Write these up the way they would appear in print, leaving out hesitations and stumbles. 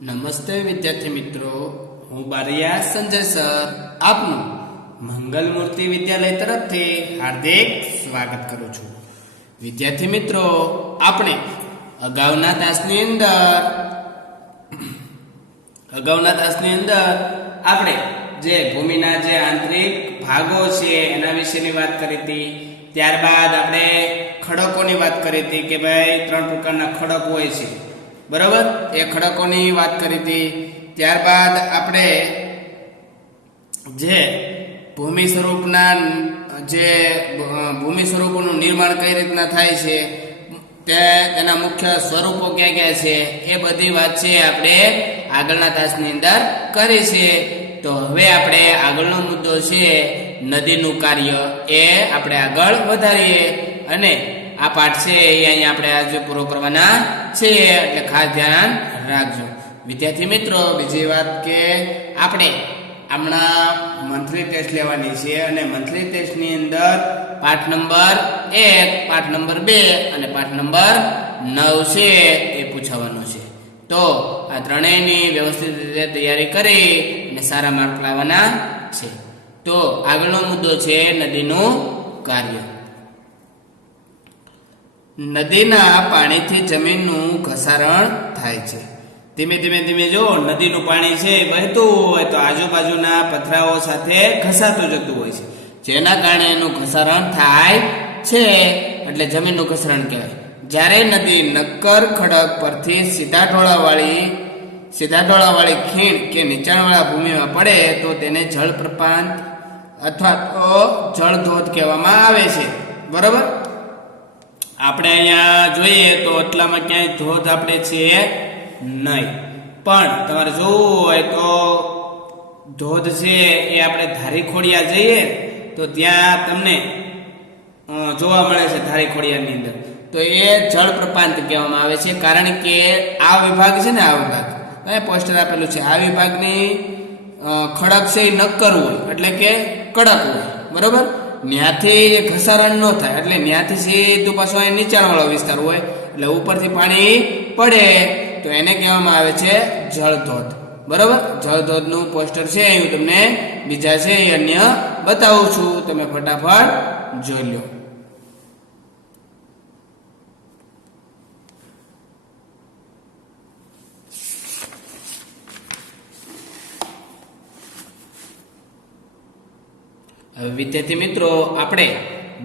નમસ્તે વિદ્યાર્થી મિત્રો, હું બારિયા સંજય સર આપનું મંગલ મૂર્તિ વિદ્યાલય તરફથી હાર્દિક સ્વાગત કરું છું. વિદ્યાર્થી મિત્રો, આપણે અગાઉના તાસની અંદર આપણે જે ભૂમિના જે આંતરિક ભાગો છે એના વિશેની વાત કરી હતી. ત્યારબાદ આપણે ખડકોની વાત કરી હતી કે ભાઈ 3 પ્રકારના ખડક હોય છે, બરાબર. એ ખડકોની વાત કરી હતી. ત્યારબાદ આપણે જે ભૂમિ સ્વરૂપોનું નિર્માણ કઈ રીતના થાય છે, તેના મુખ્ય સ્વરૂપો ક્યાં ક્યાં છે, એ બધી વાત છે આપણે આગળના તાસની અંદર કરી છે. તો હવે આપણે આગળનો મુદ્દો છે નદીનું કાર્ય, એ આપણે આગળ વધારીએ અને આ પાઠ છે એ અહીંયા આપણે આજે પૂરો કરવાના છે, એટલે ખાસ ધ્યાન રાખજો. વિદ્યાર્થી મિત્રો, બીજી વાત કે આપણે હમણાં મંથલી ટેસ્ટ લેવાની છે અને મંથલી ટેસ્ટની અંદર પાઠ નંબર 1, પાઠ નંબર 2 અને પાઠ નંબર 9 છે એ પૂછાવાનો છે. તો આ ત્રણેયની વ્યવસ્થિત રીતે તૈયારી કરી અને સારા માર્ક લાવવાના છે. તો આગળનો મુદ્દો છે નદીનું કાર્ય. નદીના પાણીથી જમીનનું ઘસારણ થાય છે. ધીમે ધીમે જો નદીનું પાણી છે વહેતું હોય તો આજુબાજુના પથરાઓ સાથે ઘસાતું જતું હોય છે, જેના કારણે એનું ઘસારણ થાય છે, એટલે જમીનનું ઘસારણ કહેવાય. જ્યારે નદી નક્કર ખડક પરથી સીધા ઢોળાવાળી ખીણ કે નીચાણવાળા ભૂમિમાં પડે તો તેને જળપ્રપાત અથવા તો જળધોધ કહેવામાં આવે છે, બરાબર. આપણે અહીંયા જોઈએ તો એટલામાં ક્યાંય ધોધ આપણે છે નહીં, પણ તમારે જોવું હોય તો ધોધ છે એ આપણે ધારી ખોડિયા જઈએ તો ત્યાં તમને જોવા મળે છે. ધારી ખોડિયાની અંદર તો એ જળપ્રપાત કહેવામાં આવે છે, કારણ કે આ વિભાગ છે ને, આ વિભાગ પોસ્ટર આપેલું છે, આ વિભાગની ખડક છે એ નક્કર હોય એટલે કે કડક હોય, બરોબર. ન્યાથી એ ઘસારણ ન થાય, એટલે ન્યાથી સીધું પાછું અહીં નીચાણવાળો વિસ્તાર હોય એટલે ઉપરથી પાણી પડે તો એને કહેવામાં આવે છે જળધોધ, બરાબર. જળધોધનું પોસ્ટર છે હું તમને બીજા છે એ અન્ય બતાવું છું, તમે ફટાફટ જોઈ લો. હવે વિદ્યાર્થી મિત્રો, આપણે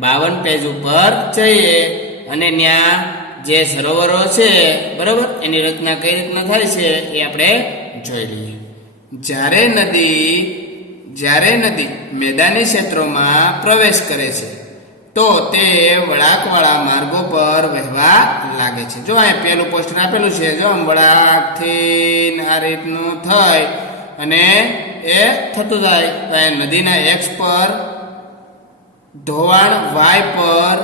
52 પેજ ઉપર જઈએ અને ત્યાં જે સરોવરો છે, બરાબર, એની રચના કઈ રીતના થાય છે એ આપણે જોઈ લઈએ. જ્યારે નદી મેદાની ક્ષેત્રોમાં પ્રવેશ કરે છે તો તે વળાંકવાળા માર્ગો પર વહેવા લાગે છે. જો અહીંયા પેલું પોસ્ટર આપેલું છે, જો આમ વળાંકથી આ રીતનું થાય અને એ થતું જાય તો નદીના એક્સ પર ધોવાણ, વાય પર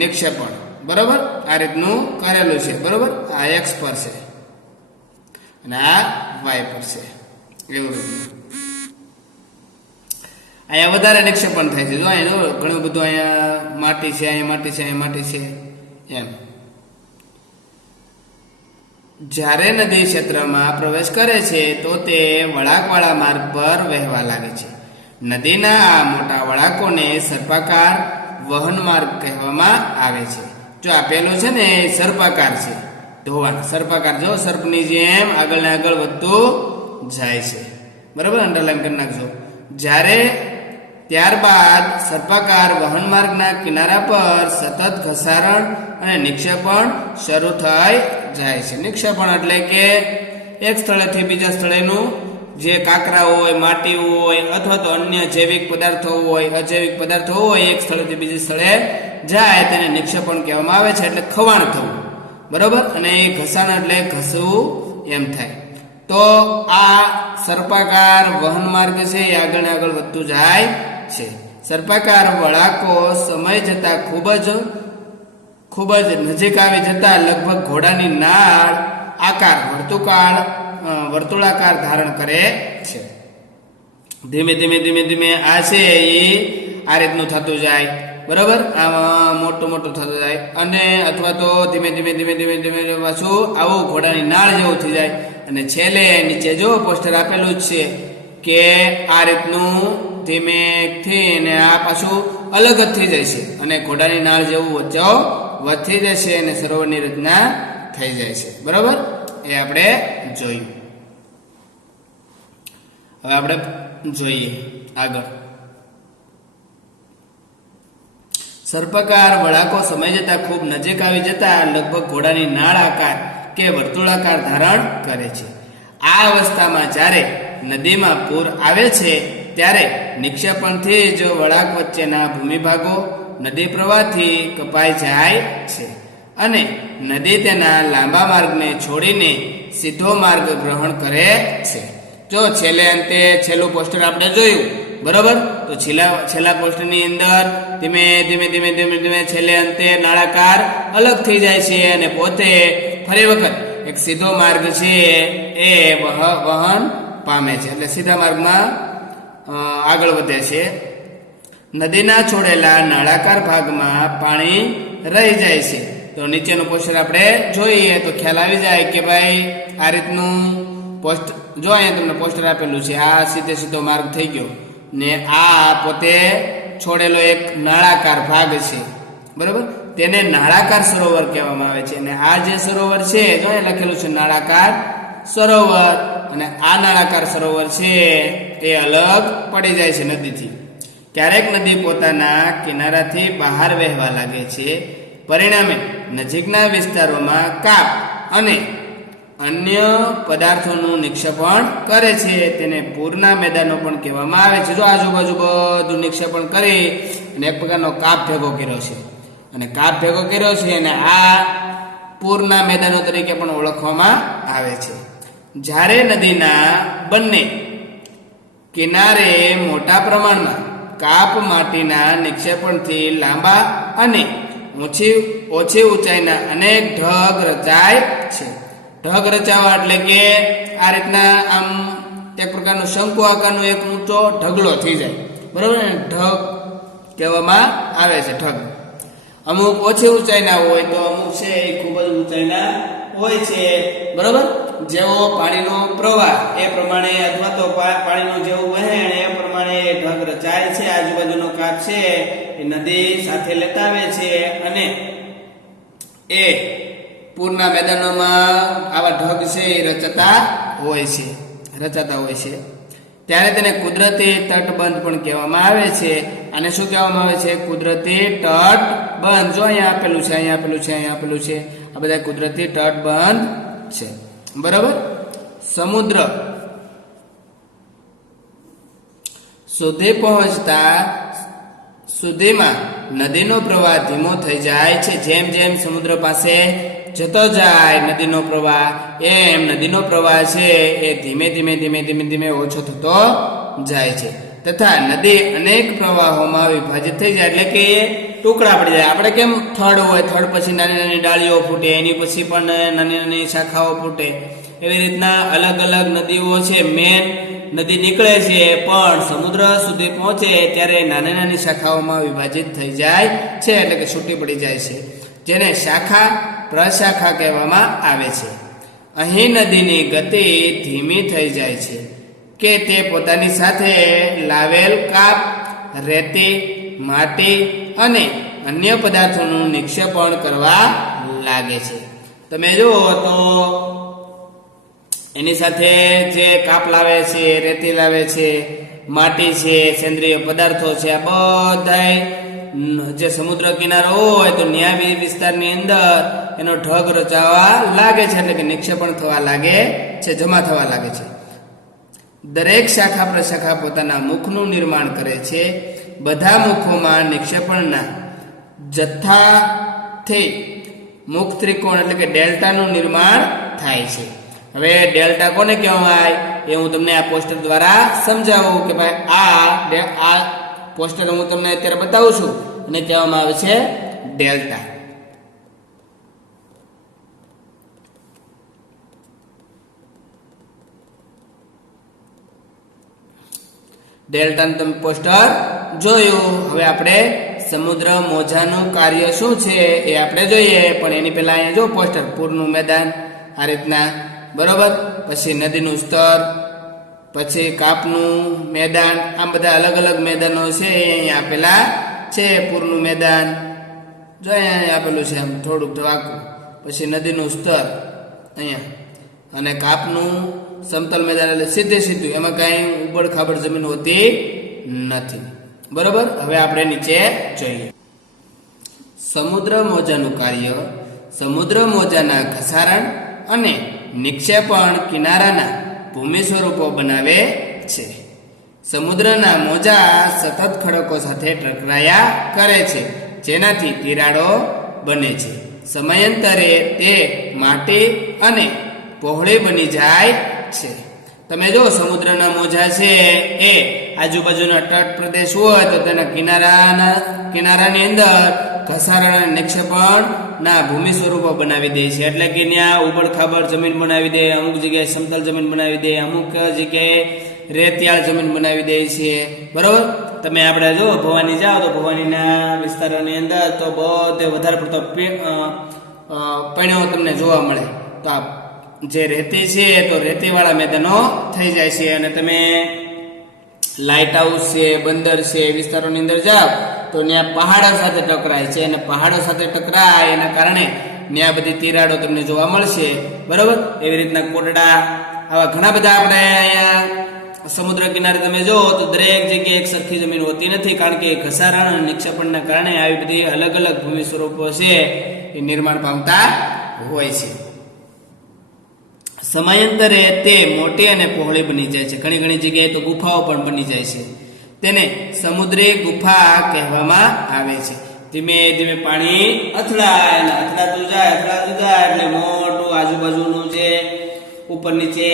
નિક્ષેપણ, બરોબર, આ રીતનું કરેલું છે, બરોબર. આ એક્સ પર છે અને આ વાય પર છે, એવું રીતનું. અહીંયા વધારે નિક્ષેપણ થાય છે. જો અહીંયા ઘણું બધું અહીંયા માટી છે, અહીંયા માટી છે, અહીંયા માટી છે, એમ. જ્યારે નદી ક્ષેત્રમાં પ્રવેશ કરે છે તો તે વળાંકવાળા માર્ગ પર વહેવા લાગે છે. નદીના આ મોટા વળાંકોને સર્પાકાર વહન માર્ગ કહેવામાં આવે છે. જો આ પેલું છે ને એ સર્પાકાર છે, ધોવાણ સર્પાકાર, જો સર્પની જેમ આગળ ને આગળ વધતું જાય છે, બરાબર, અંડરલાઈન કરી નાખજો. ત્યારબાદ સર્પાકાર વહન માર્ગના કિનારા પર સતત ઘસારણ અને નિક્ષેપણ શરૂ થઈ જાય છે. નિક્ષેપણ એટલે કે એક સ્થળેથી બીજા સ્થળેનું જે કાંકરા હોય, માટી હોય અથવા તો અન્ય જૈવિક પદાર્થો હોય, અજૈવિક પદાર્થો હોય, એક સ્થળેથી બીજા સ્થળે જાય તેને નિક્ષેપણ કહેવામાં આવે છે, એટલે ખવાણ થવું, બરોબર. અને એ ઘસાણ એટલે ઘસવું એમ થાય. તો આ સર્પાકાર વહન માર્ગ છે એ આગળ વધતું જાય છે. સર્પાકાર વળાંકો સમય જતા ખૂબ જ નજીક આવી જતા લગભગ ઘોડાની નાળ આકાર વર્તુળાકાર ધારણ કરે છે. ધીમે ધીમે આ છે એ આ રીતનું થતું જાય, બરાબર. આમાં મોટું થતું જાય અને અથવા તો ધીમે ધીમે પાછું આવું ઘોડાની નાળ જેવું થઈ જાય અને છેલ્લે નીચે જો પોસ્ટર આપેલું જ છે કે આ રીતનું ધીમેથી ને આ પાછું અલગ જ થઈ જાય છે અને ઘોડાની નાળ જેવું વચ્ચો વધતી જશે અને સરોવરની રચના થઈ જાય છે. બરાબર, એ આપણે જોયું. હવે આપણે જોઈએ આગળ. સર્પાકાર વળાંકો સમય જતા ખૂબ નજીક આવી જતા લગભગ ઘોડાની નાળ આકાર કે વર્તુળાકાર ધારણ કરે છે. આ અવસ્થામાં જ્યારે નદીમાં પૂર આવે છે ત્યારે નિક્ષેપણથી જ વળાંક વચ્ચેના ભૂમિભાગો નદી પ્રવાહથી કપાઈ જાય છે અને નદી તેના લાંબા માર્ગને છોડીને સીધો માર્ગ ગ્રહણ કરે છે. જો છેલ્લે અંતે છેલ્લું પોસ્ટર આપણે જોયું, બરોબર, તો છેલ્લા પોસ્ટરની અંદર ધીમે ધીમે ધીમે ધીમે ધીમે છેલ્લે અંતે નાળાકાર અલગ થઈ જાય છે અને પોતે ફરી વખત એક સીધો માર્ગ છે એ વહન પામે છે, એટલે સીધા માર્ગમાં આગળ વધે છે. નદીના છોડેલા નાળાકાર ભાગમાં પાણી રહી જાય છે. તો નીચેનું પોસ્ટર આપણે જોઈએ તો ખ્યાલ આવી જાય કે ભાઈ આ રીતનું પોસ્ટ જો અહીંયા તમને પોસ્ટર આપેલું છે, આ સીધો માર્ગ થઈ ગયો ને આ પોતે છોડેલો એક નાળાકાર ભાગ છે, બરાબર, તેને નાળાકાર સરોવર કહેવામાં આવે છે. અને આ જે સરોવર છે જો અહીંયા લખેલું છે નાળાકાર સરોવર, અને આ નાળાકાર સરોવર છે એ અલગ પડી જાય છે નદીથી. ક્યારેક નદી પોતાના કિનારાથી બહાર વહેવા લાગે છે, પરિણામે નજીકના વિસ્તારોમાં કાપ અને અન્ય પદાર્થોનું નિક્ષેપણ કરે છે. તેને પૂરના મેદાનો પણ કહેવામાં આવે છે. જો આજુબાજુ બધું નિક્ષેપણ કરી અને એક પ્રકારનો કાપ ભેગો કર્યો છે અને કાપ ભેગો કર્યો છે અને આ પૂરના મેદાનો તરીકે પણ ઓળખવામાં આવે છે. જ્યારે નદીના બંને કિનારે મોટા પ્રમાણમાં કાપ માટીના નિક્ષેપણથી લાંબા અને ઓછી ઊંચાઈના અનેક ઢગ રચાય છે. ઢગ રચાવા એટલે કે આ રીતના આમ એક પ્રકારનો શંકુ આકારનો એક ઊંચો ઢગલો થઈ જાય, બરાબર ને, ઢગ કહેવામાં આવે છે. ઢગ અમુક ઓછી ઊંચાઈના હોય તો અમુક છે એ ખૂબ જ ઊંચાઈના હોય છે, બરાબર. જેવો પાણીનો પ્રવાહ એ પ્રમાણે અથવા તો પાણીનું જેવું વહેણ એ પ્રમાણે ઢગ રચાય છે. આજુબાજુનો કાપ છે એ નદી સાથે લેતા આવે છે અને એ પૂરના મેદાનોમાં આવા ઢગ છે એ રચાતા હોય છે. ત્યારે તેને કુદરતી તટબંધ પણ કહેવામાં આવે છે. અને શું કહેવામાં આવે છે? કુદરતી તટબંધ. જો અહીંયા આપેલું છે, અહીંયા આપેલું છે, અહીંયા આપેલું છે, આ બધા કુદરતી તટબંધ છે, બરાબર. સમુદ્ર સુધી પહોંચતા સુધીમાં નદીનો પ્રવાહ ધીમો થઈ જાય છે. જેમ જેમ સમુદ્ર પાસે જતો જાય નદીનો પ્રવાહ, એમ નદીનો પ્રવાહ છે એ ધીમે ધીમે ધીમે ધીમે ધીમે ઓછો થતો જાય છે. તથા નદી અનેક પ્રવાહોમાં વિભાજિત થઈ જાય, એટલે કે ટુકડા પડી જાય. આપણે કેમ થડ હોય, થડ પછી નાની નાની ડાળીઓ ફૂટે, એની પછી પણ નાની નાની શાખાઓ ફૂટે, એવી રીતના અલગ અલગ નદીઓ છે, મેન નદી નીકળે છે પણ સમુદ્ર સુધી પહોંચે ત્યારે નાની નાની શાખાઓમાં વિભાજિત થઈ જાય છે, એટલે કે છૂટી પડી જાય છે, જેને શાખા પ્રશાખા કહેવામાં આવે છે. અહીં નદીની ગતિ ધીમી થઈ જાય છે કે તે પોતાની સાથે લાવેલ કાપ, રેતી, માટી અને અન્ય પદાર્થોનું નિક્ષેપણ કરવા લાગે છે. તમે જુઓ તો એની સાથે જે કાપ લાવે છે, રેતી લાવે છે, માટી છે, સેન્દ્રિય પદાર્થો છે, આ બધા જે સમુદ્ર કિનારો હોય તો ન્યા વિસ્તારની અંદર એનો ઢગ રચાવા લાગે છે, એટલે કે નિક્ષેપણ થવા લાગે છે, જમા થવા લાગે છે. દરેક શાખા પ્રશાખા પોતાના મુખનું નિર્માણ કરે છે. બધા મુખોમાં નિક્ષેપણના જથ્થાથી મુખ ત્રિકોણ એટલે કે ડેલ્ટાનું નિર્માણ થાય છે. હવે ડેલ્ટા કોને કહેવાય એ હું તમને આ પોસ્ટર દ્વારા સમજાવું કે ભાઈ આ પોસ્ટર હું તમને અત્યારે બતાવું છું અને કહેવામાં આવે છે ડેલ્ટા. ડેલ્ટાનું તમે પોસ્ટર જોયું. હવે આપણે સમુદ્ર મોજાનું કાર્ય શું છે એ આપણે જોઈએ, પણ એની પહેલા અહીંયા જો પોસ્ટર પૂરનું મેદાન આ રીતના બરોબર, પછી નદીનું સ્તર, પછી કાપનું મેદાન, આમ બધા અલગ અલગ મેદાનો છે એ અહીંયા આપેલા છે. પૂરનું મેદાન જો અહીંયા આપેલું છે આમ થોડુંક વાંકું, પછી નદીનું સ્તર અહીંયા, અને કાપનું સમતલ મેદાન એટલે સીધે સીધું, એમાં કાંઈ ઉબડ ખાબડ જમીન હોતી નથી. બરોબર, હવે આપણે નીચે જોઈએ. સમુદ્ર મોજાનું કાર્ય સમુદ્ર મોજાના ઘસારણ અને નિક્ષેપણ કિનારાના ભૂમિ સ્વરૂપો બનાવે છે. સમુદ્રના મોજા સતત ખડકો સાથે ટકરાયા કરે છે, જેનાથી તિરાડો બને છે. સમયાંતરે તે માટી અને પહોળી બની જાય છે. તમે જો સમુદ્રના મોજા છે એ આજુબાજુના તટ પ્રદેશ હોય તો તેના કિનારાની અંદર ઘસારણ અને નિક્ષેપણ ના ભૂમિ સ્વરૂપો બનાવી દે છે. એટલે કે ત્યાં ઉબડ ખાબડ જમીન બનાવી દે, અમુક જગ્યાએ સમતલ જમીન બનાવી દે, અમુક જગ્યાએ રેતિયાળ જમીન બનાવી દે છે. બરોબર, તમે આપણે જો ભવાની જાઓ તો ભવાનીના વિસ્તારોની અંદર તો બધે વધારે પડતો પૈણાઓ તમને જોવા મળે. તો આ જે રેતી છે તો રેતીવાળા મેદાનો થઈ જાય છે. અને તમે લાઇટ હાઉસ છે, બંદર છે, વિસ્તારોની અંદર જાઓ તો ત્યાં પહાડો સાથે ટકરાય છે, અને પહાડો સાથે ટકરાય એના કારણે ત્યાં બધી તિરાડો તમને જોવા મળશે. બરોબર, એવી રીતના કોટડા, આવા ઘણા બધા આપણે અહીંયા સમુદ્ર કિનારે તમે જો તો દરેક જગ્યાએ એક સરખી જમીન હોતી નથી, કારણ કે ઘસારણ અને નિક્ષેપણના કારણે આવી બધી અલગ અલગ ભૂમિ સ્વરૂપો છે એ નિર્માણ પામતા હોય છે. સમયાંતરે તે મોટી અને પહોળી બની જાય છે. ઘણી ઘણી જગ્યાએ તો ગુફાઓ પણ બની જાય છે. તેને સમુદ્રી ગુફા કહેવામાં આવે છે. ધીમે ધીમે પાણી અથડાતું જાય એટલે મોટું આજુબાજુનું જે ઉપર નીચે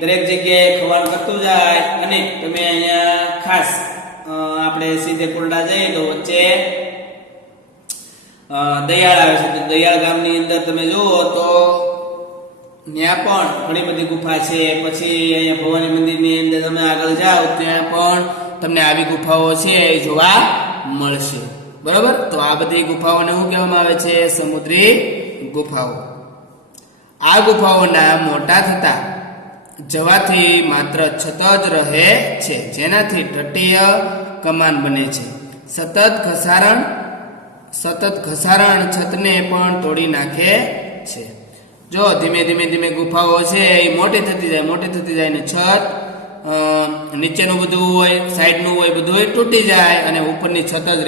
દરેક જગ્યાએ ખવાણ કરતું જાય. અને તમે અહીંયા ખાસ આપણે સીધે કોરડા જઈએ તો વચ્ચે દયાળ આવે છે. તો દયાળ ગામની અંદર તમે જુઓ તો ત્યાં પણ ઘણી બધી ગુફા છે. પછી અહીંયા ભવાની મંદિરની અંદર તમે આગળ જાઓ ત્યાં પણ તમને આવી ગુફાઓ છે એ જોવા મળશે. બરોબર, તો આ બધી ગુફાઓને શું કહેવામાં આવે છે? સમુદ્રી ગુફાઓ. આ ગુફાઓના મોટા થતા જવાથી માત્ર છત જ રહે છે, જેનાથી તટીય કમાન બને છે. સતત ઘસારણ છતને પણ તોડી નાખે છે. જો ધીમે ધીમે ગુફાઓ છે એ મોટી થતી જાય ને છત નીચેનું બધું હોય, સાઈડનું હોય, બધું તૂટી જાય અને ઉપરની છત જ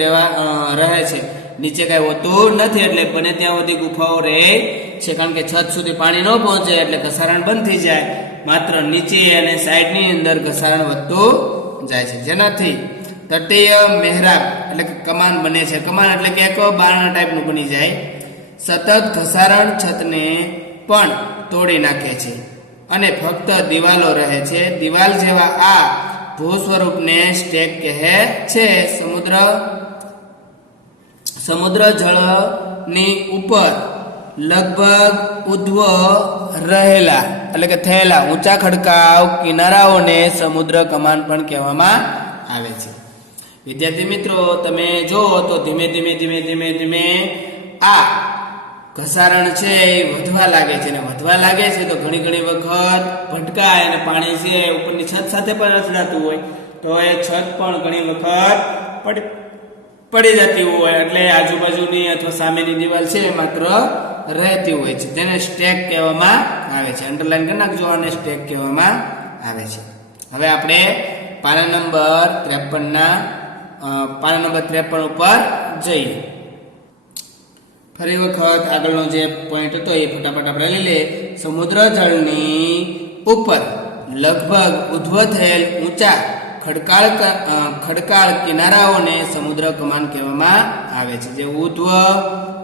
રહે છે. નીચે કાંઈ હોતું નથી, એટલે બને ત્યાં બધી ગુફાઓ રહે છે. કારણ કે છત સુધી પાણી ન પહોંચે એટલે ઘસારણ બંધ થઈ જાય, માત્ર નીચે અને સાઈડની અંદર ઘસારણ વધતું જાય છે, જેનાથી તટીય મહેરાબ એટલે કે કમાન બને છે. કમાન એટલે કે એક બારણા ટાઈપનું બની જાય. સતત ઘસારણ છતને પણ તોડી નાખે છે અને ફક્ત દિવાલો રહે છે. દિવાલ જેવા આ ભૂ સ્વરૂપને સ્ટેક કહે છે. સમુદ્ર જળની ઉપર લગભગ ઉધ્વ રહેલા એટલે કે થયેલા ઊંચા ખડકાવ કિનારાઓને સમુદ્ર કમાન પણ કહેવામાં આવે છે. વિદ્યાર્થી મિત્રો, તમે જો તો ધીમે ધીમે આ ઘસારણ છે એ વધવા લાગે છે. અને વધવા લાગે છે તો ઘણી વખત ભટકાય અને પાણી છે ઉપરની છત સાથે પણ અથડાતું હોય તો એ છત પણ ઘણી વખત પડી જતી હોય, એટલે આજુબાજુની અથવા સામેની દિવાલ છે માત્ર રહેતી હોય છે, જેને સ્ટેક કહેવામાં આવે છે. અંડરલાઈન કરી નાખજો, અને સ્ટેક કહેવામાં આવે છે. હવે આપણે પાના નંબર 53 ઉપર જઈએ. ફરી વખત આગળનો જે પોઈન્ટ હતો એ ફટાફટ આપણે લઈ લઈએ. સમુદ્ર જળની ઉપર લગભગ ઉધ્વ થયેલ ઊંચા ખડકાળ કિનારાઓને સમુદ્ર કમાન કહેવામાં આવે છે. જે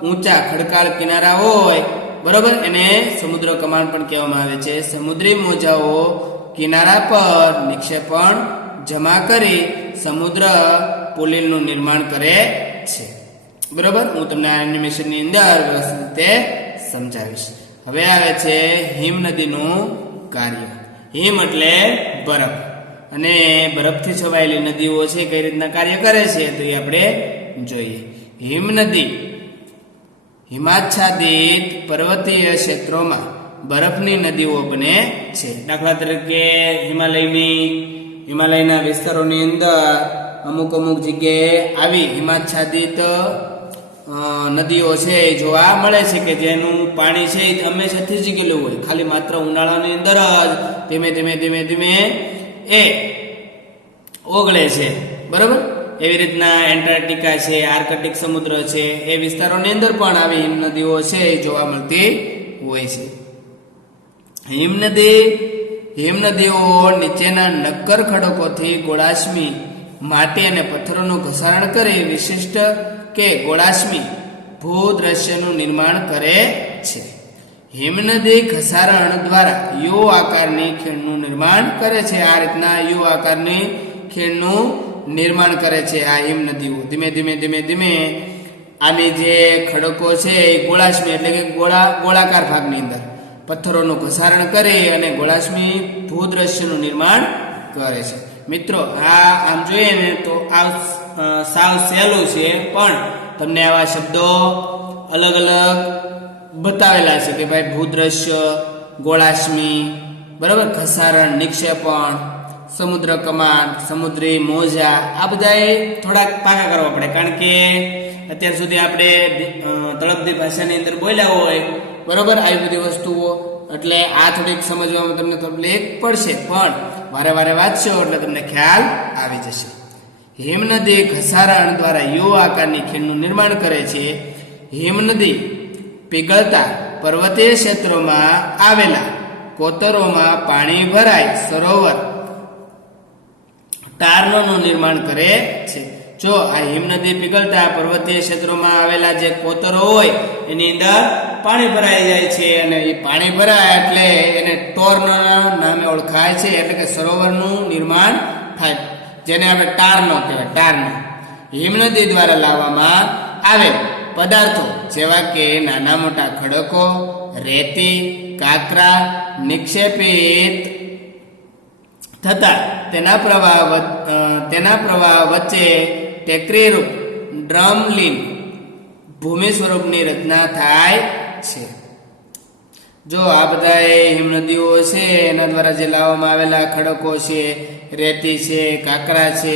ઊંચા ખડકાળ કિનારા હોય, બરોબર, એને સમુદ્ર કમાન પણ કહેવામાં આવે છે. સમુદ્રી મોજાઓ કિનારા પર નિક્ષેપણ જમા કરી સમુદ્ર પુલિનનું નિર્માણ કરે છે. બરોબર, હું તમને આ એનિમેશનની અંદર વ્યવસ્થિત રીતે સમજાવીશ. હવે આવે છે હિમ નદીનું કાર્ય. હિમ એટલે બરફ, અને બરફથી છવાયેલી નદીઓ છે કઈ રીતના કાર્ય કરે છે તો એ આપણે જોઈએ. હિમ નદી હિમાચ્છાદિત પર્વતીય ક્ષેત્રોમાં બરફની નદીઓ બને છે. દાખલા તરીકે હિમાલયના વિસ્તારોની અંદર અમુક જગ્યાએ આવી હિમાચ્છાદિત નદીઓ છે એ જોવા મળે છે કે જેનું પાણી છે એ હંમેશા થીજી ગયેલું હોય, ખાલી માત્ર ઉનાળાની અંદર જ ધીમે ધીમે એ ઓગળે છે. બરોબર, એવી રીતના એન્ટાર્કટિકા છે, આર્કટિક સમુદ્ર છે, એ વિસ્તારોની અંદર પણ આવી હિમનદીઓ છે એ જોવા મળતી હોય છે. હિમનદીઓ નીચેના નક્કર ખડકોથી ગોળાશ્મી માટી અને પથ્થરોનું ઘસારણ કરી વિશિષ્ટ કે ગોળાશ્મી ભૂદ્રશ્યનું નિર્માણ કરે છે. હિમનદી ઘસારણ દ્વારા યુ આકારની ખીણનું નિર્માણ કરે છે. આ રીતના યુ આકારની ખીણનું નિર્માણ કરે છે આ હિમનદીઓ. ધીમે આની જે ખડકો છે એ ગોળાશ્મી એટલે કે ગોળાકાર ભાગની અંદર પથ્થરોનું ઘસારણ કરી અને ગોળાશ્મી ભૂદ્રશ્યનું નિર્માણ કરે છે. મિત્રો, આ આમ જોઈએ ને તો આ સાવ સહેલું છે, પણ તમને આવા શબ્દો અલગ બતાવેલા છે કે ભાઈ ભૂદ્રશ્ય, ગોળાશ્મી, બરાબર, ઘસારણ, નિક્ષેપણ, સમુદ્ર કમાન, સમુદ્રી મોજા, આ બધા થોડાક પાકા કરવા પડે, કારણ કે અત્યાર સુધી આપણે તળપદી ભાષાની અંદર બોલ્યા હોય, બરોબર, આવી બધી વસ્તુઓ, એટલે આ થોડીક સમજવામાં તમને તકલીફ પડશે, પણ વારે વાંચશો એટલે તમને ખ્યાલ આવી જશે. હિમનદી ઘસારણ દ્વારા યુ આકારની ખીણનું નિર્માણ કરે છે. હિમનદી પીગળતા પર્વતીય ક્ષેત્રોમાં આવેલા કોતરોમાં પાણી ભરાય સરોવર ટારનોનું નિર્માણ કરે છે. જો આ હિમનદી પીગળતા પર્વતીય ક્ષેત્રોમાં આવેલા જે કોતરો હોય એની અંદર પાણી ભરાઈ જાય છે, અને એ પાણી ભરાય એટલે એને ટોરના નામે ઓળખાય છે, એટલે કે સરોવરનું નિર્માણ થાય, જેને આપણે ટારનો કહેવાય. ટારનો હિમનદી દ્વારા લાવવામાં આવેલ પદાર્થો જેવા કે નાના મોટા ખડકો, રેતી, કાંકરા નિક્ષેપિત થતા તેના પ્રવાહ વચ્ચે ટેકરીરૂપ ડ્રમલીન ભૂમિ સ્વરૂપની રચના થાય છે. જો આ બધા હિમનદીઓ છે એના દ્વારા જે લાવવામાં આવેલા ખડકો છે, રેતી છે, કાંકરા છે,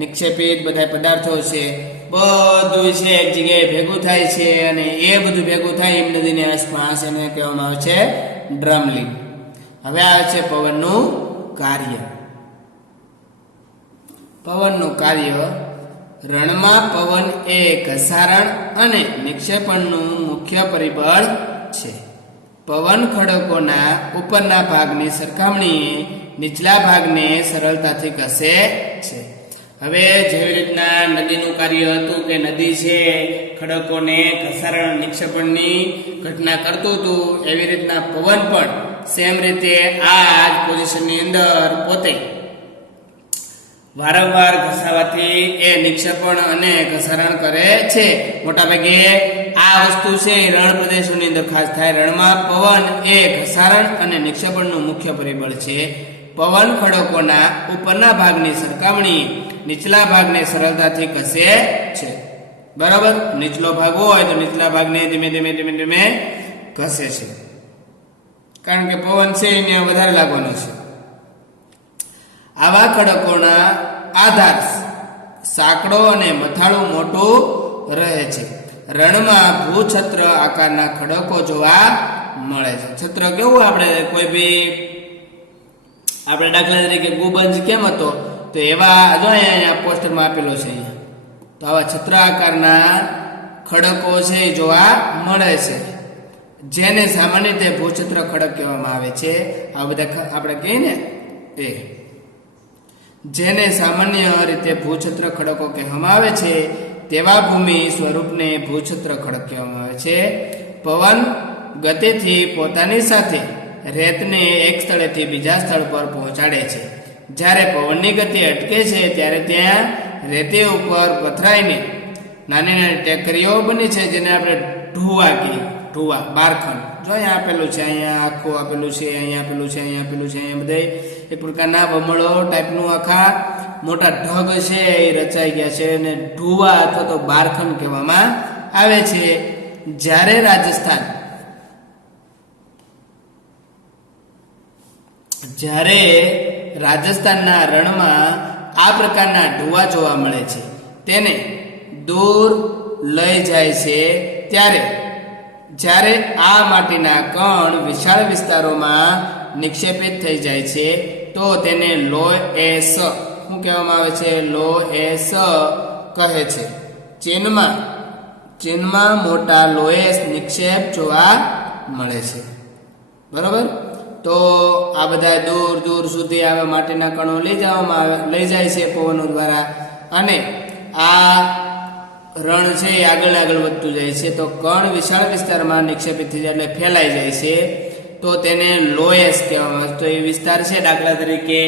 નિક્ષેપિત બધા પદાર્થો છે, બધું છે એક જગ્યાએ ભેગું થાય છે, અને એ બધું ભેગું થાય હિમનદીની આસપાસ, એને કહેવામાં આવે છે ડ્રમલીન. હવે આવે છે પવનનું કાર્ય. પવનનું કાર્ય. રણમાં પવન એ ઘસારણ અને નિક્ષેપણનું મુખ્ય પરિબળ છે. પવન ખડકોના ઉપરના ભાગની સરખામણીએ નીચલા ભાગને સરળતાથી ઘસે છે. હવે જેવી રીતના નદીનું કાર્ય હતું કે નદી છે ખડકોને ઘસારણ નિક્ષેપણની ઘટના કરતું હતું, એવી રીતના પવન પણ સેમ રીતે આ જ પોઝિશનની અંદર પોતે વારંવાર ઘસાવાથી એ નિક્ષેપણ અને ઘસારણ કરે છે. મોટાભાગે આ વસ્તુ છે રણ પ્રદેશોની અંદર ખાસ થાય. રણમાં પવન એ ઘસારણ અને નિક્ષેપણનું મુખ્ય પરિબળ છે. પવન ખડકોના ઉપરના ભાગની સરખામણી નીચલા ભાગને સરળતાથી ઘસે છે. બરાબર, નીચલો ભાગ હોય તો નીચલા ભાગને ધીમે ઘસે છે, કારણ કે પવન છે એને વધારે લાગવાનો છે. આવા ખડકોના આધાર સાંકડો અને મથાળું મોટું રહે છે. રણમાં ભૂછત્ર આકારના ખડકો જોવા મળે છે. છત્ર કેવું, આપણે કોઈ બી આપણે દાખલા તરીકે ગુંબજ કેમ હતો, તો એવા જો અહીંયા પોસ્ટરમાં આપેલો છે, અહીંયા તો આવા છત્ર આકારના ખડકો છે એ જોવા મળે છે, જેને સામાન્ય રીતે ભૂછત્ર ખડક કહેવામાં આવે છે. આ બધા આપણે કહીએ ને એ જેને સામાન્ય રીતે ભૂછત્ર ખડકો કહેવામાં આવે છે, તેવા ભૂમિ સ્વરૂપને ભૂછત્ર ખડક કહેવામાં આવે છે. પવન ગતિથી પોતાની સાથે રેતને એક સ્થળેથી બીજા સ્થળ પર પહોંચાડે છે. જ્યારે પવનની ગતિ અટકે છે ત્યારે ત્યાં રેતી ઉપર પથરાઈને નાની ટેકરીઓ બની છે, જેને આપણે ઢુવા કહીએ. ઢુવા, બારખંડ. જો અહીંયા આપેલું છે, અહીંયા આખું આપેલું છે, અહીંયા આપેલું છે, અહીંયા આપેલું છે, અહીંયા બધા એક પ્રકારના બમણો ટાઈપનું આખા મોટા ઢગ છે એ રચાઈ ગયા છે, અને ઢુવા અથવા તો બારખંડ કહેવામાં આવે છે. જ્યારે રાજસ્થાન જ્યારે રાજસ્થાનના રણમાં આ પ્રકારના ઢોવા જોવા મળે છે, તેને દૂર લઈ જાય છે જ્યારે આ માટીના કણ વિશાળ વિસ્તારોમાં નિક્ષેપિત થઈ જાય છે તો તેને લોએસ શું કહેવામાં આવે છે? લોએસ કહે છે. ચીનમાં મોટા લોએસ નિક્ષેપ જોવા મળે છે. બરાબર. તો આ બધા દૂર દૂર સુધી આવા માટીના કણો લઈ જાય છે પવનો દ્વારા, અને આ રણ છે એ આગળ વધતું જાય છે. તો કણ વિશાળ વિસ્તારમાં નિક્ષેપિત થઈ જાય એટલે ફેલાઈ જાય છે, તો તેને લોએસ કહેવામાં આવે. તો એ વિસ્તાર છે, દાખલા તરીકે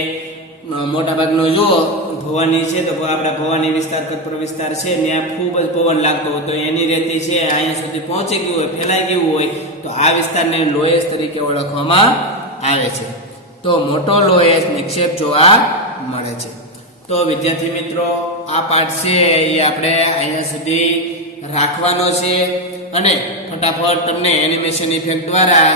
મોટા ભાગનો જુઓ ભવાની છે, તો આપણા ભવાની વિસ્તાર કચ્છ વિસ્તાર છે, ત્યાં ખૂબ જ પવન લાગતો હોય તો એની રેતી છે અહીંયા સુધી પહોંચી ગયું હોય, ફેલાઈ ગયું હોય, તો આ વિસ્તારને લોએસ તરીકે ઓળખવામાં આવે છે. તો મોટો લોએસ નિક્ષેપ જોવા મળે છે. તો વિદ્યાર્થી મિત્રો, આ પાઠ છે એ આપણે અહીંયા સુધી રાખવાનો છે, અને ફટાફટ તમને એનિમેશન ઇફેક્ટ દ્વારા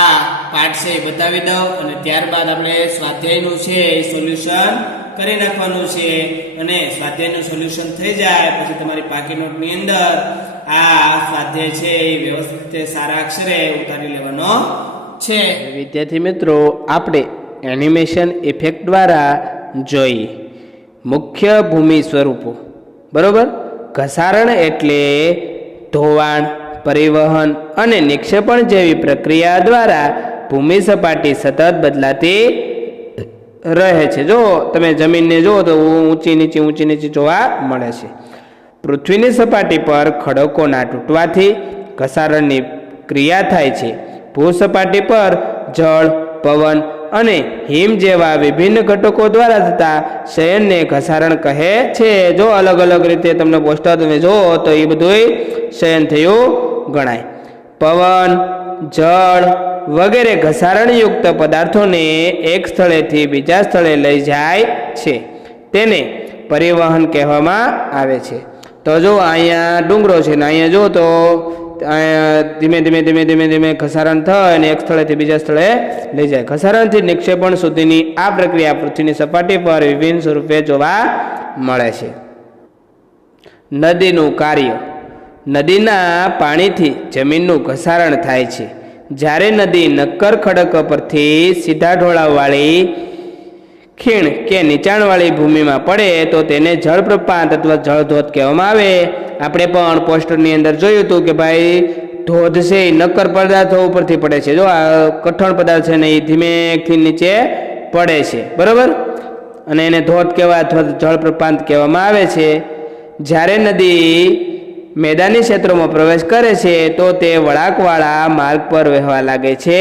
આ પાઠ છે એ બતાવી દઉં, અને ત્યારબાદ આપણે સ્વાધ્યાયનું છે એ સોલ્યુશન કરી નાખવાનું છે, અને સ્વાધ્યાયનું સોલ્યુશન થઈ જાય પછી તમારી પાકી નોટની અંદર આ સ્વાધ્યાય છે એ વ્યવસ્થિત રીતે સારા અક્ષરે ઉતારી લેવાનો છે. વિદ્યાર્થી મિત્રો, આપણે એનિમેશન ઇફેક્ટ દ્વારા જોઈએ મુખ્ય ભૂમિ સ્વરૂપો. બરોબર. ઘસારણ એટલે ધોવાણ, પરિવહન અને નિક્ષેપણ જેવી પ્રક્રિયા દ્વારા ભૂમિ સપાટી સતત બદલાતી રહે છે. જો તમે જમીનને જુઓ તો ઊંચી નીચે જોવા મળે છે. પૃથ્વીની સપાટી પર ખડકોના તૂટવાથી ઘસારણની ક્રિયા થાય છે. ભૂસપાટી પર જળ, પવન અને હિમ જેવા વિભિન્ન ઘટકો દ્વારા થતા શયનને ઘસારણ કહે છે. જો અલગ અલગ રીતે તમને પોસ્ટર તમે જુઓ તો એ બધું શયન થયું ગણાય. પવન, જળ વગેરે ઘસારણયુક્ત પદાર્થોને એક સ્થળેથી બીજા સ્થળે લઈ જાય છે, તેને પરિવહન કહેવામાં આવે છે. તો જો અહીંયા ડુંગરો છે ને અહીંયા જો તો ધીમે ઘસારણ થાય અને એક સ્થળેથી બીજા સ્થળે લઈ જાય. ઘસારણથી નિક્ષેપણ સુધીની આ પ્રક્રિયા પૃથ્વીની સપાટી પર વિભિન્ન સ્વરૂપે જોવા મળે છે. નદીનું કાર્ય. નદીના પાણીથી જમીનનું ઘસારણ થાય છે. જ્યારે નદી નક્કર ખડક પરથી સીધા ઢોળાવવાળી ખીણ કે નીચાણવાળી ભૂમિમાં પડે તો તેને જળપ્રપાત અથવા જળધોધ કહેવામાં આવે. આપણે પણ પોસ્ટરની અંદર જોયું હતું કે ભાઈ ધોધ છે એ નક્કર પદાર્થો ઉપરથી પડે છે. જો આ કઠણ પદાર્થ છે ને એ ધીમેથી નીચે પડે છે. બરાબર. અને એને ધોધ કહેવાય અથવા જળપ્રપાત કહેવામાં આવે છે. જ્યારે નદી મેદાની ક્ષેત્રોમાં પ્રવેશ કરે છે તો તે વળાંકવાળા માર્ગ પર વહેવા લાગે છે.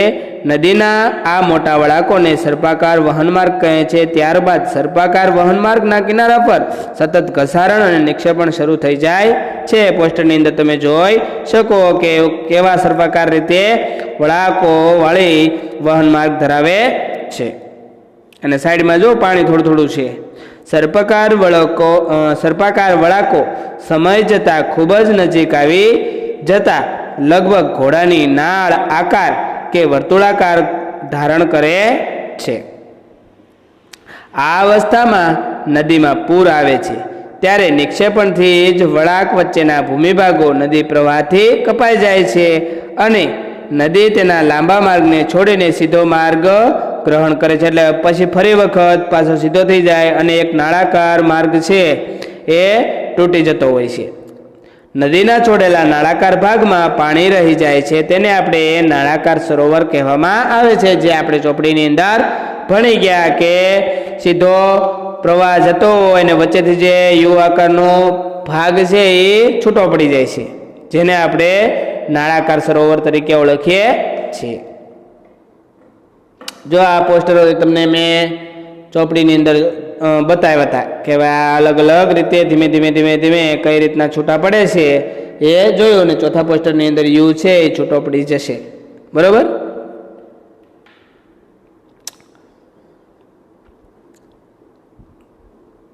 નદીના આ મોટા વળાંકોને સર્પાકાર વહનમાર્ગ કહે છે. ત્યારબાદ સર્પાકાર વહનમાર્ગના કિનારા પર સતત ઘસારણ અને નિક્ષેપણ શરૂ થઈ જાય છે. પોસ્ટરની અંદર તમે જોઈ શકો કે કેવા સર્પાકાર રીતે વળાંકો વાળી વહનમાર્ગ ધરાવે છે. અને સાઈડમાં જો પાણી થોડું છે. સર્પાકાર વળાંકો સમય જતાં ખૂબ જ નજીક આવી જતા લગભગ ઘોડાની નાળ આકાર કે વર્તુળાકાર ધારણ કરે છે. આ અવસ્થામાં નદીમાં પૂર આવે છે ત્યારે નિક્ષેપણથી જ વળાંક વચ્ચેના ભૂમિભાગો નદી પ્રવાહથી કપાઈ જાય છે અને નદી તેના લાંબા માર્ગને છોડીને સીધો માર્ગ ગ્રહણ કરે છે. એટલે પછી ફરી વખત પાછો સીધો થઈ જાય અને એક નાળાકાર માર્ગ છે એ તૂટી જતો હોય છે. નદીના છોડેલા નાળાકાર ભાગમાં પાણી રહી જાય છે. તેને આપણે નાળાકાર સરોવર કહેવામાં આવે છે. જે આપણે ચોપડીની અંદર ભણી ગયા કે સીધો પ્રવાહ જતો હોય અને વચ્ચેથી જે યુ આકારનો ભાગ છે એ છૂટો પડી જાય છે, જેને આપણે નાળાકાર સરોવર તરીકે ઓળખીએ છીએ. જો આ પોસ્ટરો તમને મેં ચોપડીની અંદર બતાવ્યા હતા કે અલગ અલગ રીતે ધીમે ધીમે કઈ રીતના છૂટા પડે છે એ જોયું, ને ચોથા પોસ્ટરની અંદર યુ છે એ છૂટો પડી જશે. બરોબર.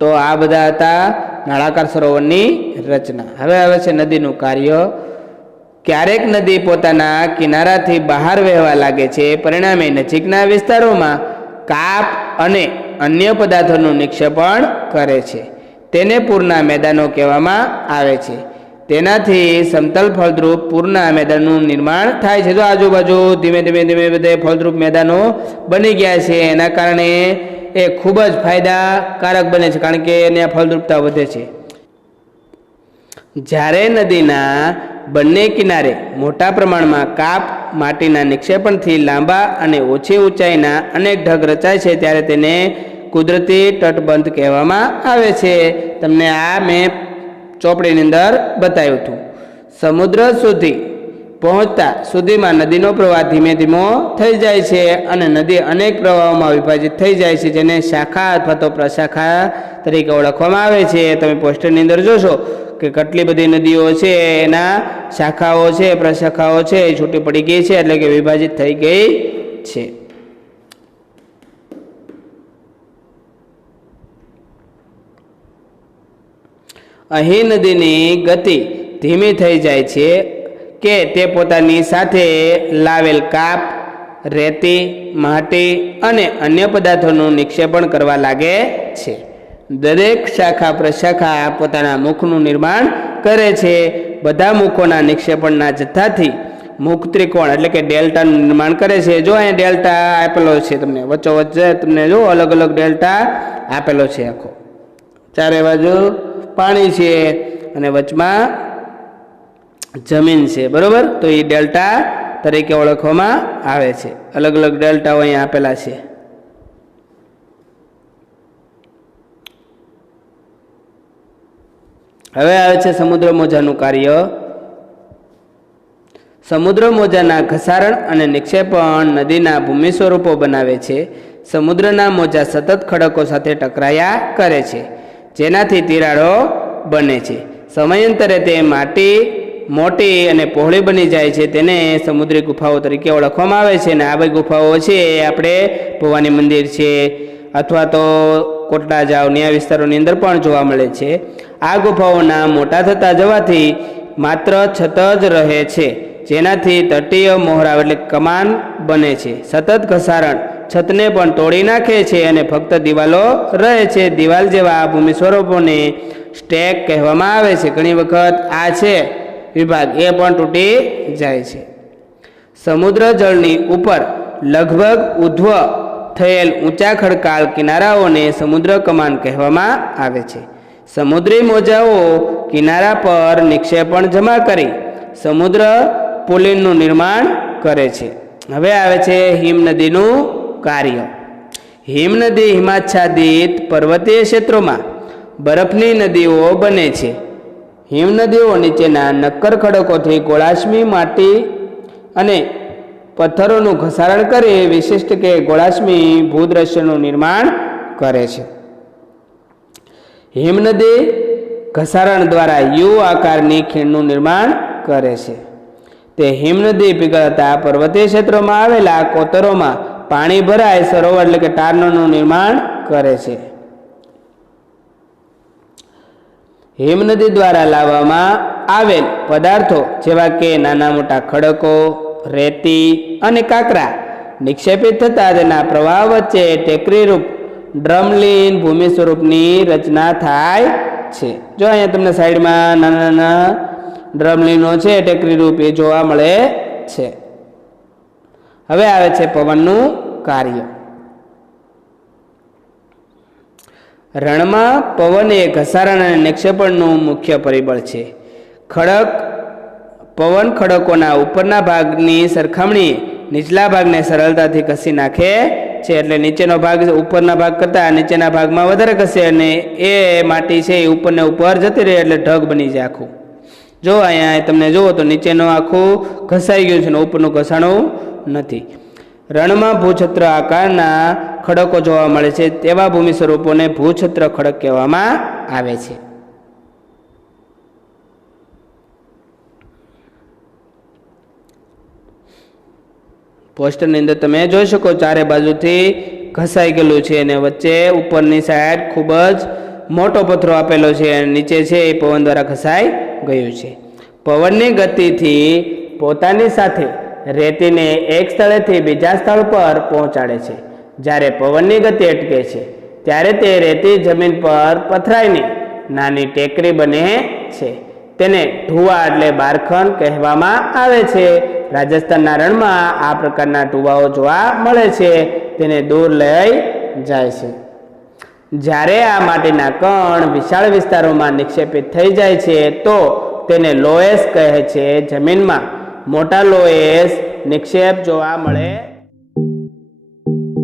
તો આ બધા હતા નાળાકાર સરોવરની રચના. હવે આવે છે નદીનું કાર્ય. ક્યારેક નદી પોતાના કિનારાથી બહાર વહેવા લાગે છે, પરિણામે નજીકના વિસ્તારોમાં કાપ અને અન્ય પદાર્થોનું નિક્ષેપણ કરે છે. તેને પૂરના મેદાનો કહેવામાં આવે છે. તેનાથી સમતલ ફળદ્રુપ પૂરના મેદાનનું નિર્માણ થાય છે. તો આજુબાજુ ધીમે ધીમે બધે ફળદ્રુપ મેદાનો બની ગયા છે. એના કારણે એ ખૂબ જ ફાયદાકારક બને છે, કારણ કે એની ફળદ્રુપતા વધે છે. જ્યારે નદીના બંને કિનારે મોટા પ્રમાણમાં કાપ માટીના નિક્ષેપણથી લાંબા અને ઓછી ઊંચાઈના અનેક ઢગ રચાય છે, ત્યારે તેને કુદરતી તટબંધ કહેવામાં આવે છે. તમને આ મેં ચોપડીની અંદર બતાવ્યું હતું. સમુદ્ર સુધી પહોંચતા સુધીમાં નદીનો પ્રવાહ ધીમે ધીમો થઈ જાય છે અને નદી અનેક પ્રવાહોમાં વિભાજિત થઈ જાય છે, જેને શાખા અથવા તો પ્રશાખા તરીકે ઓળખવામાં આવે છે. તમે પોસ્ટરની અંદર જોશો કે કેટલી બધી નદીઓ છે, એના શાખાઓ છે, પ્રશાખાઓ છે, એ છૂટી પડી ગઈ છે, એટલે કે વિભાજિત થઈ ગઈ છે. અહીં નદીની ગતિ ધીમી થઈ જાય છે કે તે પોતાની સાથે લાવેલ કાપ, રેતી, માટી અને અન્ય પદાર્થોનું નિક્ષેપણ કરવા લાગે છે. દરેક શાખા પ્રશાખા પોતાના મુખનું નિર્માણ કરે છે. બધા મુખોના નિક્ષેપણના જથ્થાથી મુખ ત્રિકોણ એટલે કે ડેલ્ટાનું નિર્માણ કરે છે. જો અહીંયા ડેલ્ટા આપેલો છે, તમને વચ્ચોવચ્ચે તમને જો અલગ અલગ ડેલ્ટા આપેલો છે. આખો ચારે બાજુ પાણી છે અને વચમાં જમીન છે, બરોબર. તો એ ડેલ્ટા તરીકે ઓળખવામાં આવે છે. અલગ અલગ ડેલ્ટાઓ અહીંયા આપેલા છે. હવે આવે છે સમુદ્ર મોજાનું કાર્ય. સમુદ્ર મોજાના ઘસારણ અને નિક્ષેપણ નદીના ભૂમિ સ્વરૂપો બનાવે છે. સમુદ્રના મોજા સતત ખડકો સાથે ટકરાયા કરે છે, જેનાથી તિરાડો બને છે. સમયાંતરે તે માટી મોટી અને પહોળી બની જાય છે. તેને સમુદ્રી ગુફાઓ તરીકે ઓળખવામાં આવે છે. અને આ બધી ગુફાઓ છે એ આપણે ભવાની મંદિર છે અથવા તો કોટડા જાવ ને આ વિસ્તારોની અંદર પણ જોવા મળે છે. આ ગુફાઓના મોટા થતા જવાથી માત્ર છત જ રહે છે, જેનાથી તટીય મોહરાવ એટલે કમાન બને છે. સતત ઘસારણ છતને પણ તોડી નાખે છે અને ફક્ત દિવાલો રહે છે. દિવાલ જેવા ભૂમિ સ્વરૂપોને સ્ટેક કહેવામાં આવે છે. ઘણી વખત આ છે વિભાગ એ પણ તૂટી જાય છે. સમુદ્ર જળની ઉપર લગભગ ઉધ્વ થયેલ ઊંચા ખડકાળ કિનારાઓને સમુદ્ર કમાન કહેવામાં આવે છે. સમુદ્રી મોજાઓ કિનારા પર નિક્ષેપણ જમા કરી સમુદ્ર પુલિનનું નિર્માણ કરે છે. હવે આવે છે હિમનદીનું કાર્ય. હિમનદી હિમાચ્છાદિત પર્વતીય ક્ષેત્રોમાં બરફની નદીઓ બને છે. હિમનદીઓ નીચેના નક્કર ખડકોથી ગોળાશ્મી માટી અને પથ્થરોનું ઘસારણ કરી વિશિષ્ટ કે ગોળાશ્મી ભૂદ્રશ્યનું નિર્માણ કરે છે. હિમનદી ઘસારણ દ્વારા યુ આકારની ખીણનું નિર્માણ કરે છે. તે હિમનદી પીગળતા પર્વતીય ક્ષેત્રોમાં આવેલા કોતરોમાં પાણી ભરાય સરોવર એટલે કે ટારનોનું નિર્માણ કરે છે. હિમનદી દ્વારા લાવવામાં આવેલ પદાર્થો જેવા કે નાના મોટા ખડકો, રેતી અને કાંકરા નિક્ષેપિત થતા તેના પ્રવાહ વચ્ચે ટેકરીરૂપ ડ્રમલીન ભૂમિ સ્વરૂપની રચના થાય છે. જો અહીંયા તમને સાઈડમાં નાના નાના ડ્રમલીનો છે ટેકરીરૂપ એ જોવા મળે છે. હવે આવે છે પવનનું કાર્ય. રણમાં પવન એ ઘસારણ અને નિક્ષેપણનું મુખ્ય પરિબળ છે. પવન ખડકોના ઉપરના ભાગની સરખામણીએ નીચલા ભાગને સરળતાથી ઘસી નાખે છે. એટલે નીચેનો ભાગ ઉપરના ભાગ કરતાં નીચેના ભાગમાં વધારે ઘસે અને એ માટી છે એ ઉપરને ઉપર જતી રહે એટલે ઢગ બની જાય આખું. જો અહીંયા તમને જુઓ તો નીચેનું આખું ઘસાઈ ગયું છે ને ઉપરનું ઘસાણું નથી. રણમાં ભૂછત્ર આકારના ખડકો જોવા મળે છે. તેવા ભૂમિ સ્વરૂપોને ભૂછત્ર ખડક કહેવામાં આવે છે. પોસ્ટરની અંદર તમે જોઈ શકો ચારે બાજુથી ઘસાઈ ગયેલું છે અને વચ્ચે ઉપરની સાઈડ ખૂબ જ મોટો પથ્થરો આપેલો છે અને નીચે છે એ પવન દ્વારા ઘસાઈ ગયું છે. પવનની ગતિથી પોતાની સાથે રેતીને એક સ્થળેથી બીજા સ્થળ પર પહોંચાડે છે. જ્યારે પવનની ગતિ અટકે છે ત્યારે તે રેતી જમીન પર પથરાઈને નાની ટેકરી બને છે. તેને ઢુવા એટલે બારખન કહેવામાં આવે છે. રાજસ્થાનના રણમાં આ પ્રકારના ઢુવાઓ જોવા મળે છે. તેને દૂર લઈ જાય છે. જ્યારે આ માટીના કણ વિશાળ વિસ્તારોમાં નિક્ષેપિત થઈ જાય છે તો તેને લોએસ કહે છે. જમીનમાં મોટા લોએસ નિક્ષેપ જોવા મળે